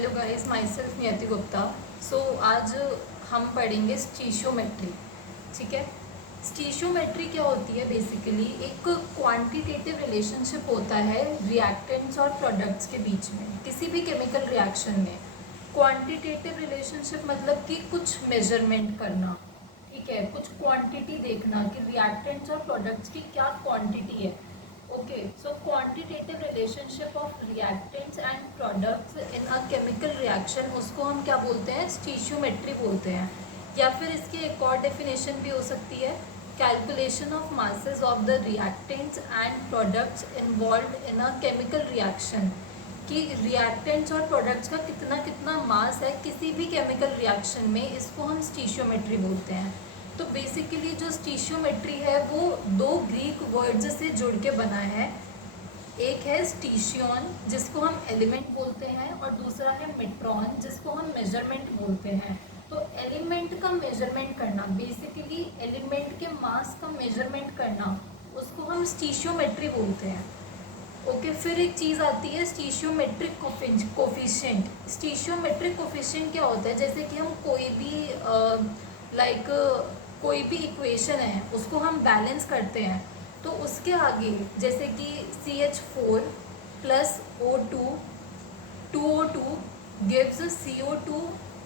Hello guys, my self नियति गुप्ता। आज हम पढ़ेंगे स्टीशियोमेट्री। ठीक है। स्टीशियोमेट्री क्या होती है? बेसिकली एक क्वांटिटेटिव रिलेशनशिप होता है रिएक्टेंट्स और प्रोडक्ट्स के बीच में किसी भी केमिकल रिएक्शन में। क्वांटिटेटिव रिलेशनशिप मतलब कि कुछ मेजरमेंट करना, ठीक है, कुछ क्वांटिटी देखना कि रिएक्टेंट्स और प्रोडक्ट्स की क्या क्वांटिटी है। Okay, so quantitative relationship of reactants and products in a chemical reaction, उसको हम क्या बोलते हैं? स्टीशियोमेट्री बोलते हैं। या फिर इसकी एक और डेफिनेशन भी हो सकती है, calculation of masses of the reactants and products involved in a chemical reaction, कि रिएक्टेंट्स और प्रोडक्ट्स का कितना कितना मास है किसी भी केमिकल रिएक्शन में, इसको हम स्टीशियोमेट्री बोलते हैं। तो बेसिकली जो स्टीशियोमेट्री है वो दो ग्रीक वर्ड्स से जुड़ के बना है। एक है स्टीशियन जिसको हम एलिमेंट बोलते हैं, और दूसरा है मेट्रॉन जिसको हम मेजरमेंट बोलते हैं। तो एलिमेंट का मेजरमेंट करना, बेसिकली एलिमेंट के मास का मेजरमेंट करना, उसको हम स्टीशियोमेट्री बोलते हैं। ओके, फिर एक चीज़ आती है स्टीशियोमेट्रिक कोफिशिएंट। स्टीशियोमेट्रिक कोफिशिएंट क्या होता है? जैसे कि हम कोई भी लाइक कोई भी इक्वेशन है उसको हम बैलेंस करते हैं, तो उसके आगे जैसे कि CH4 plus O2 2O2 gives CO2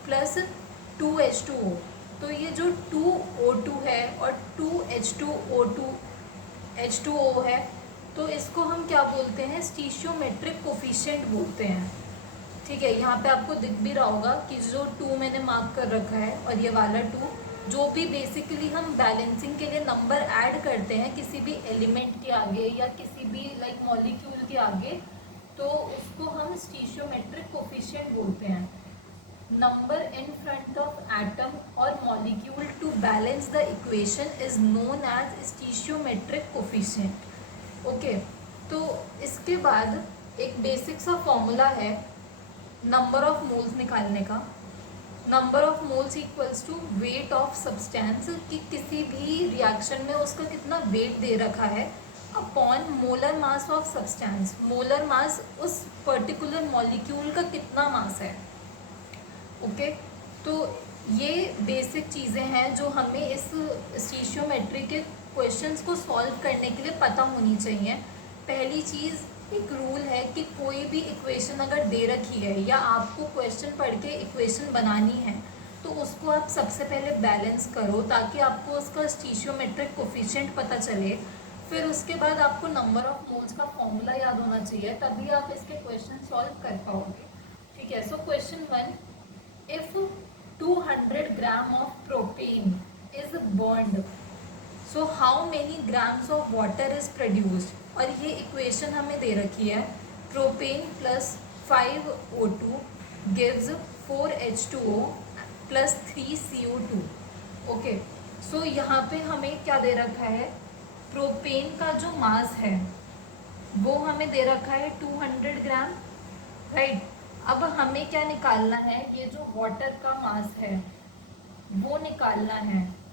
plus 2H2O। तो ये जो 2O2 है और 2H2O है, तो इसको हम क्या बोलते हैं? स्टीशियोमेट्रिक कोफिशिएंट बोलते हैं। ठीक है, यहाँ पे आपको दिख भी रहा होगा कि जो 2 मैंने मार्क कर रखा है और ये वाला 2, जो भी बेसिकली हम बैलेंसिंग के लिए नंबर ऐड करते हैं किसी भी एलिमेंट के आगे या किसी भी लाइक मॉलिक्यूल के आगे, तो उसको हम स्टीशियोमेट्रिक कोफिशिएंट बोलते हैं। Number in front of atom और molecule to balance the equation is known as stoichiometric coefficient. Okay, तो इसके बाद एक बेसिक सा फॉर्मूला है नंबर ऑफ मोल्स निकालने का। Number of moles equals to weight of substance, कि किसी भी रिएक्शन में उसका कितना वेट दे रखा है, upon molar mass of substance. Molar mass उस पर्टिकुलर मॉलिक्यूल का कितना मास है। ओके, तो ये बेसिक चीज़ें हैं जो हमें इस स्टीशियोमेट्री के क्वेश्चंस को सॉल्व करने के लिए पता होनी चाहिए। पहली चीज़, एक रूल है कि कोई भी इक्वेशन अगर दे रखी है या आपको क्वेश्चन पढ़ के इक्वेशन बनानी है, तो उसको आप सबसे पहले बैलेंस करो ताकि आपको उसका स्टीशियोमेट्रिक कोफिशिएंट पता चले। फिर उसके बाद आपको नंबर ऑफ मोल्स का फॉर्मूला याद होना चाहिए, तभी आप इसके क्वेश्चन सॉल्व कर पाओगे। ठीक है, so question 1, if 200 gram of propane is burned, so how many grams of water is produced? और ये इक्वेशन हमें दे रखी है, propane plus 5O2 gives 4H2O plus 3CO2। Okay, so यहाँ पे हमें क्या दे रखा है? प्रोपेन का जो मास है वो हमें दे रखा है 200 ग्राम, राइट। अब हमें क्या निकालना है? ये जो वाटर का मास है वो निकालना है।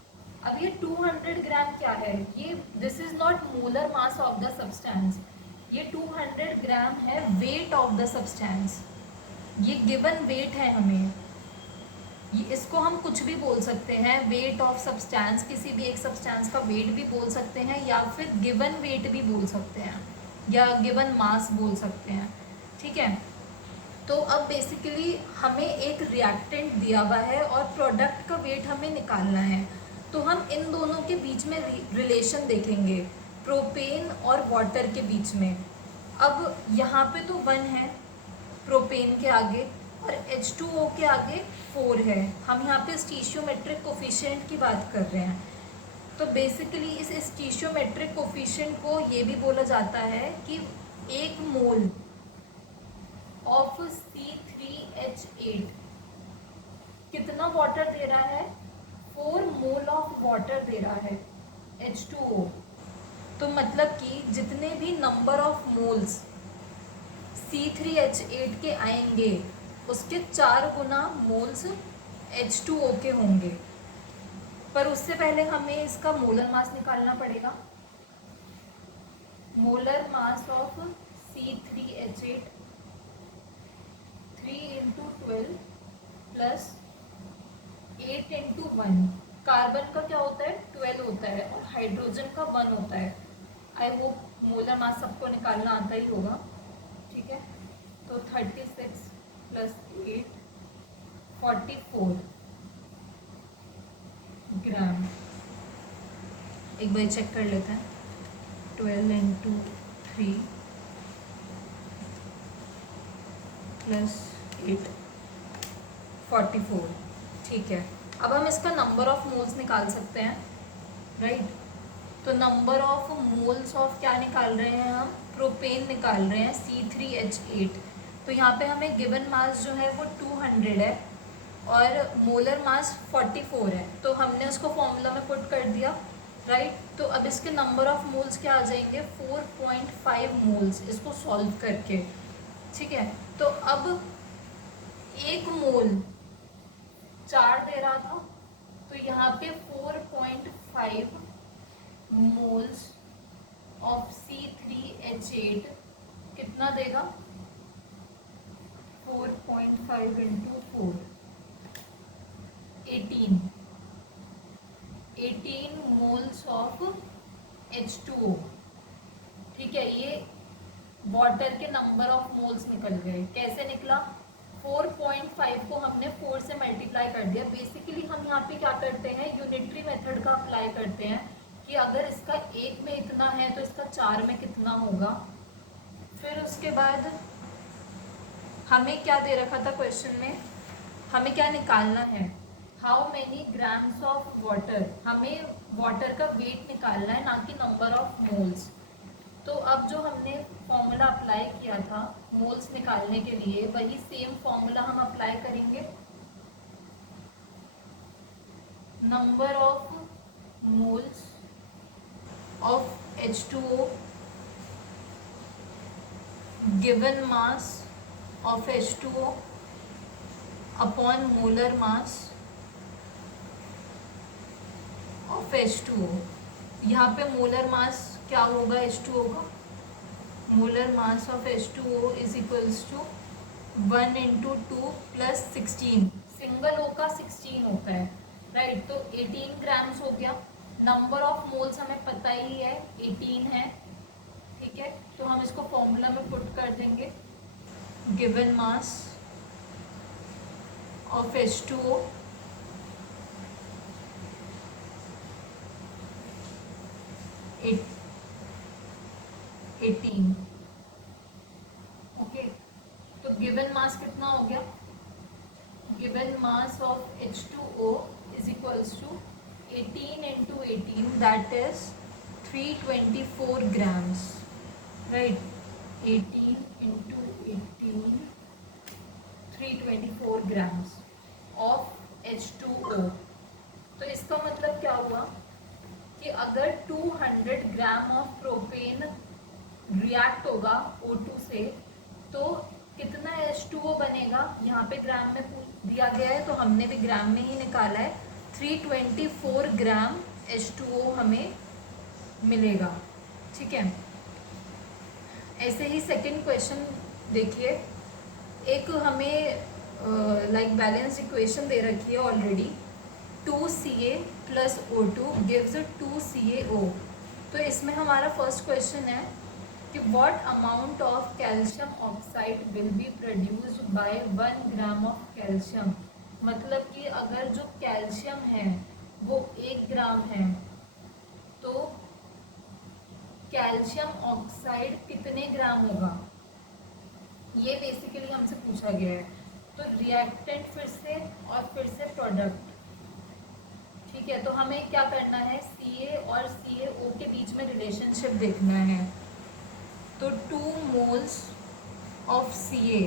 अब ये 200 ग्राम क्या है? ये this is not molar mass of the substance, ये 200 ग्राम है वेट ऑफ द सब्सटेंस। ये गिवन वेट है हमें, इसको हम कुछ भी बोल सकते हैं, वेट ऑफ सब्सटेंस, किसी भी एक सब्सटेंस का वेट भी बोल सकते हैं, या फिर गिवन वेट भी बोल सकते हैं, या गिवन मास बोल सकते हैं। ठीक है, तो अब बेसिकली हमें एक रिएक्टेंट दिया हुआ है और प्रोडक्ट का वेट हमें निकालना है, तो हम इन दोनों के बीच में रिलेशन देखेंगे, प्रोपेन और वाटर के बीच में। अब यहाँ पे तो 1 है प्रोपेन के आगे, और H2O के आगे 4 है। हम यहाँ पे स्टीशियोमेट्रिक कोफिशिएंट की बात कर रहे हैं। तो बेसिकली इस स्टीशियोमेट्रिक कोफिशिएंट को ये भी बोला जाता है कि 1 मोल ऑफ C3H8 कितना वाटर दे रहा है? 4 मोल ऑफ वाटर दे रहा है H2O। तो मतलब कि जितने भी नंबर ऑफ मोल्स C3H8 के आएंगे उसके 4 गुना मोल्स H2O के होंगे। पर उससे पहले हमें इसका मोलर मास निकालना पड़ेगा। Molar mass of C3H8, 3 into 12 plus 8 into 1। Carbon का क्या होता है 12 होता है और हाइड्रोजन का 1 होता है। आई होप मोलर मास सबको निकालना आता ही होगा। ठीक है, तो 36 प्लस 8 44 ग्राम। एक बार चेक कर लेते हैं। 12 इंटू 3 प्लस 8 44। ठीक है, अब हम इसका नंबर ऑफ मोल्स निकाल सकते हैं, राइट। तो नंबर ऑफ मोल्स ऑफ क्या निकाल रहे हैं हम, प्रोपेन निकाल रहे हैं C3H8। तो यहाँ पे हमें गिवन मास जो है वो 200 है और मोलर मास 44 है, तो हमने उसको फॉर्मूला में पुट कर दिया, राइट। तो अब इसके नंबर ऑफ मोल्स क्या आ जाएंगे 4.5 मोल्स इसको सॉल्व करके। ठीक है, तो अब एक मोल 4 दे रहा था, तो यहाँ पे 4.5 मोल्स ऑफ C3H8 कितना देगा 4.5 इंटू 4 18 मोल्स ऑफ H2O। ठीक है, ये वाटर के नंबर ऑफ मोल्स निकल गए। कैसे निकला, 4.5 को हमने 4 से मल्टीप्लाई कर दिया। बेसिकली हम यहाँ पे क्या करते हैं, यूनिटरी मेथड का अप्लाई करते हैं कि अगर इसका एक में इतना है तो इसका 4 में कितना होगा। फिर उसके बाद हमें क्या दे रखा था क्वेश्चन में, हमें क्या निकालना है, how many grams of water. हमें वाटर का वेट निकालना है, ना कि नंबर ऑफ मोल्स। तो अब जो हमने फॉर्मूला अप्लाई किया था मोल्स निकालने के लिए, वही सेम फॉर्मूला हम अप्लाई करेंगे। Number of moles of H2O given mass of H2O upon molar mass of H2O। यहाँ पे मोलर मास क्या होगा H2O का, molar mass of H2O is equals to 1 into 2 plus 16। Single O का 16 होता है, राइट। तो 18 ग्राम्स हो गया। नंबर ऑफ मोल्स हमें पता ही है 18 है। ठीक है, तो हम इसको फॉर्मूला में पुट कर देंगे। Given mass of H2O at 18। Okay, तो गिवन मास कितना हो गया, given mass of H2O is equals to 18 into 18 that is 324 grams, right. 18 into 18 324 grams of H2O। तो इसका मतलब क्या हुआ कि अगर 200 ग्राम ऑफ प्रोपेन रिएक्ट होगा O2 से, तो कितना H2O बनेगा, यहाँ पे ग्राम में दिया गया है तो हमने भी ग्राम में ही निकाला है। 324 ग्राम H2O हमें मिलेगा। ठीक है, ऐसे ही सेकंड क्वेश्चन देखिए। एक हमें लाइक बैलेंस इक्वेशन दे रखी है already, 2Ca plus O2 gives 2CaO। तो इसमें हमारा फर्स्ट क्वेश्चन है कि what amount of calcium oxide will be produced by 1 gram of calcium. मतलब कि अगर जो कैल्शियम है वो 1 ग्राम है, तो कैल्शियम ऑक्साइड कितने ग्राम होगा, ये बेसिकली हमसे पूछा गया है। तो रिएक्टेंट फिर से और फिर से प्रोडक्ट। ठीक है, तो हमें क्या करना है, Ca और CaO के बीच में रिलेशनशिप देखना है। तो 2 moles of Ca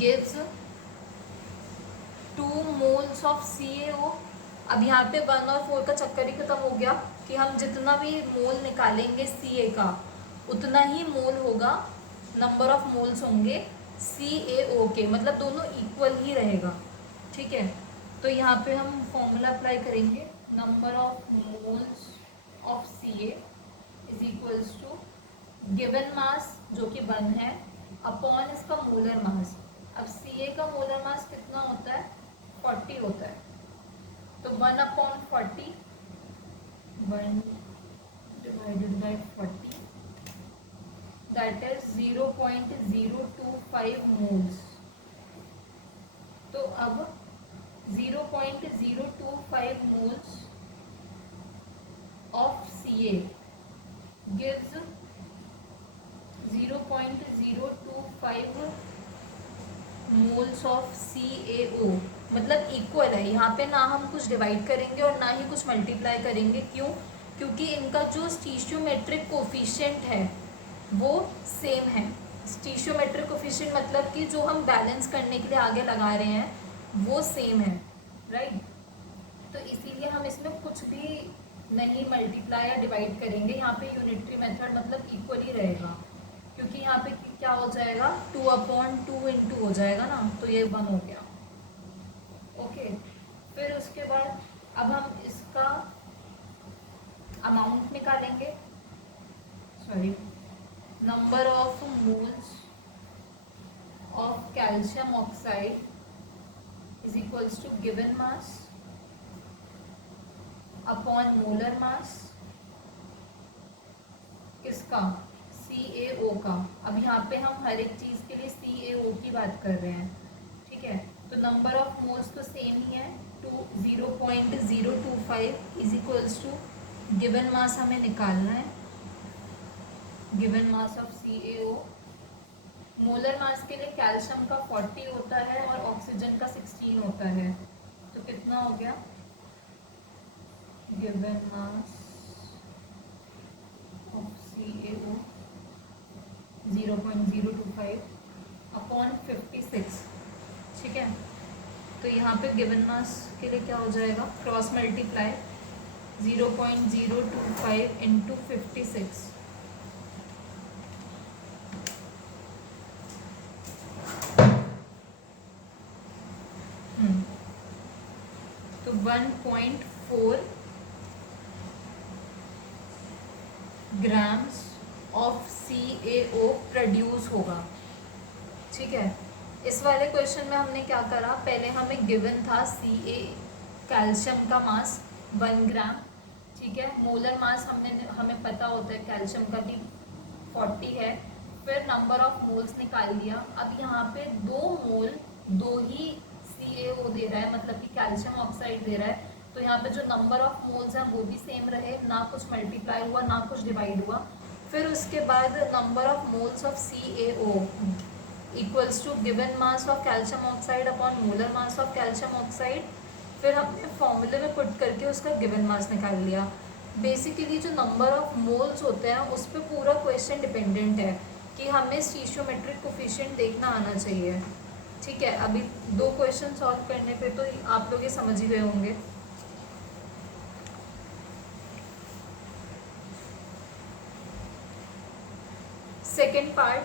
gives 2 moles of CaO। अब यहाँ पे 1 और 4 का चक्कर ही खत्म हो गया कि हम जितना भी मोल निकालेंगे Ca का उतना ही मोल होगा, नंबर ऑफ मोल्स होंगे CaO के, मतलब दोनों इक्वल ही रहेगा। ठीक है, तो यहाँ पे हम फॉर्मूला अप्लाई करेंगे, number of moles of Ca is equals to given mass जो कि 1 है अपॉन इसका मोलर मास। अब Ca का मोलर मास कितना होता है, 40 होता है, तो 1/40, 1/40, दैट इज 0.025 मोल्स। तो अब 0.025 moles of Ca gives 0.025 moles of CaO, मतलब इक्वल है। यहाँ पे ना हम कुछ डिवाइड करेंगे और ना ही कुछ मल्टीप्लाई करेंगे। क्यों? क्योंकि इनका जो स्टीशियोमेट्रिक कोफिशिएंट है वो सेम है। स्टीशियोमेट्रिक कोफिशिएंट मतलब कि जो हम बैलेंस करने के लिए आगे लगा रहे हैं वो सेम है, राइट। तो इसीलिए हम इसमें कुछ भी नहीं मल्टीप्लाई या डिवाइड करेंगे। यहाँ पे यूनिटरी मेथड मतलब इक्वल ही रहेगा, क्योंकि यहाँ पे क्या हो जाएगा, 2/2 इंटू हो जाएगा ना, तो ये 1 हो गया। ओके, फिर उसके बाद अब हम इसका अमाउंट निकालेंगे, sorry, number of moles of calcium oxide is equals to given mass upon molar mass किसका, CaO का। अब यहाँ पे हम हर एक चीज़ के लिए CaO की बात कर रहे हैं, ठीक है। तो नंबर ऑफ मोल्स तो सेम ही है, 0.025 is equals to given mass हमें निकालना है, given mass of CaO। Molar mass के लिए कैल्शियम का 40 होता है और ऑक्सीजन का 16 होता है, तो कितना हो गया, given mass of CaO 0.025 upon 56, ठीक है। तो यहाँ पे गिवन मास के लिए क्या हो जाएगा, क्रॉस मल्टीप्लाई 0.025 इंटू 56, तो 1.4 ग्राम्स ऑफ CaO प्रोड्यूस होगा, ठीक है। इस वाले क्वेश्चन में हमने क्या करा, पहले हमें गिवन था कैल्शियम का मास 1 ग्राम, ठीक है। मोलर मास हमें पता होता है कैल्शियम का भी 40 है। फिर नंबर ऑफ मोल्स निकाल लिया। अब यहाँ पे 2 मोल 2 ही CaO दे रहा है, मतलब कि कैल्शियम ऑक्साइड दे रहा है, तो यहाँ पे जो नंबर ऑफ मोल्स हैं वो भी सेम रहे, ना कुछ मल्टीप्लाई हुआ ना कुछ डिवाइड हुआ। फिर उसके बाद number of moles of CaO equals to given mass of calcium oxide upon molar mass of calcium oxide. फिर हमने फॉर्मूले में पुट करके उसका गिवन मास निकाल लिया। बेसिकली जो नंबर ऑफ मोल्स होते हैं उस पर पूरा क्वेश्चन डिपेंडेंट है कि हमें स्टीशियोमेट्रिक कोफिशिएंट देखना आना चाहिए, ठीक है। अभी 2 क्वेश्चन सॉल्व करने पे तो आप लोग ये समझ ही गए होंगे। Second part,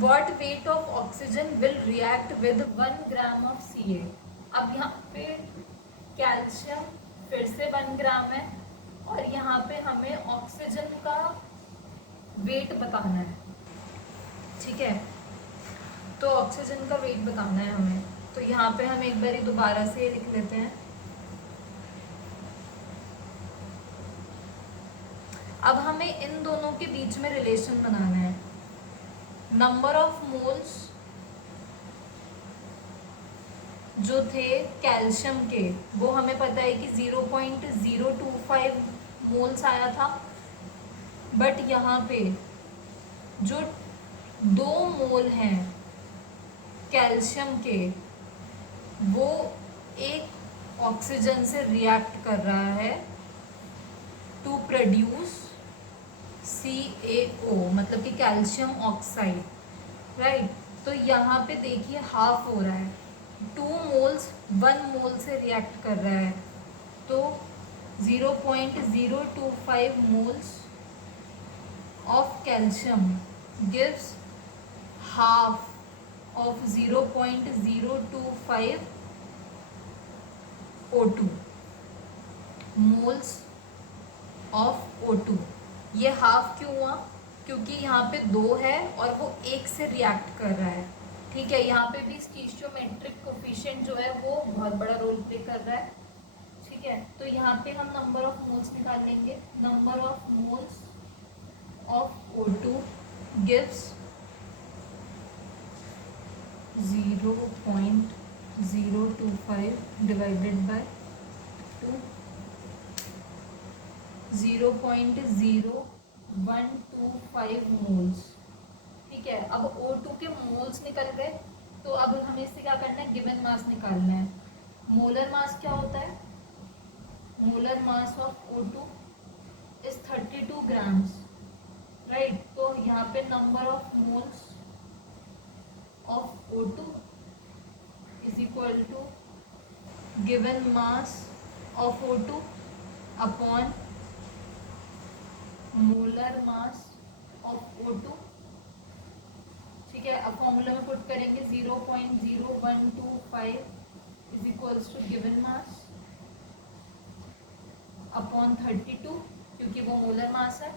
what weight of oxygen will react with 1 gram of Ca। अब यहाँ पे कैल्शियम फिर से 1 ग्राम है और यहाँ पे हमें ऑक्सीजन का वेट बताना है, ठीक है। तो ऑक्सीजन का वेट बताना है हमें, तो यहाँ पे हम एक बार दोबारा से लिख लेते हैं। अब हमें इन दोनों के बीच में रिलेशन बनाना है। नंबर ऑफ मोल्स जो थे कैल्शियम के वो हमें पता है कि 0.025 मोल्स आया था, बट यहाँ पे जो 2 मोल हैं कैल्शियम के वो एक ऑक्सीजन से रिएक्ट कर रहा है टू प्रोड्यूस CaO, मतलब कि कैल्शियम ऑक्साइड, राइट। तो यहाँ पे देखिए हाफ हो रहा है, 2 मोल्स 1 मोल से रिएक्ट कर रहा है, तो 0.025 moles of calcium gives half of 0.025 O2 moles of O2। ये हाफ क्यों हुआ, क्योंकि यहाँ पे 2 है और वो 1 से रिएक्ट कर रहा है, ठीक है, यहाँ पे भी स्टीशियोमेट्रिक कोफिशिएंट जो है वो बहुत बड़ा रोल प्ले कर रहा है। ठीक है, तो यहाँ पे हम नंबर ऑफ मोल्स निकाल लेंगे। Number of moles of O2 gives 0.025 divided by 2, 0.0125 moles. ठीक है, अब O2 के मोल्स निकल गए, तो अब हमें इससे क्या करना है, गिवन मास निकालना है। मोलर मास क्या होता है, molar mass of O2 is 32 grams, right. तो यहाँ पे number of moles of O2 is equal to given mass of O2 upon molar mass of O2। ठीक है, अब फॉर्मूला में पुट करेंगे 0.0125 is equals to given mass upon 32, क्योंकि वो मोलर मास है।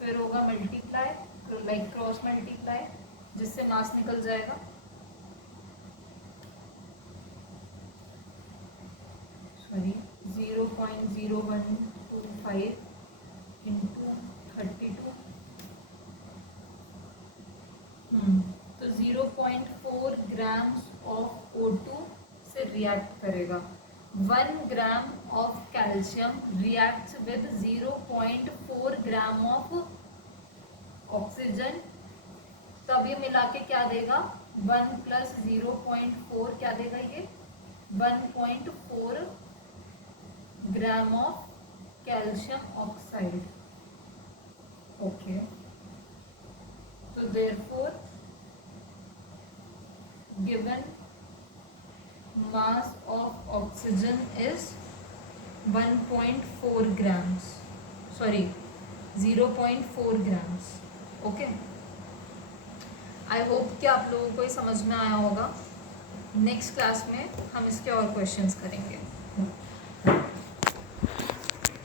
फिर होगा मल्टीप्लाई, लाइक क्रॉस मल्टीप्लाई, जिससे मास निकल जाएगा। सॉरी, 0.0125 इंटू 32, तो 0.4 ग्राम्स ऑफ O2 से रिएक्ट करेगा। 1 ग्राम of calcium reacts with 0.4 gram of oxygen, तब ये मिला के क्या देगा, 1 प्लस 0.4 क्या देगा, ये 1.4 gram of calcium oxide. Okay, तो therefore given mass of oxygen is 1.4 grams, sorry 0.4 grams। Okay, I hope कि आप लोगों को ये समझ में आया होगा। नेक्स्ट क्लास में हम इसके और क्वेश्चंस करेंगे।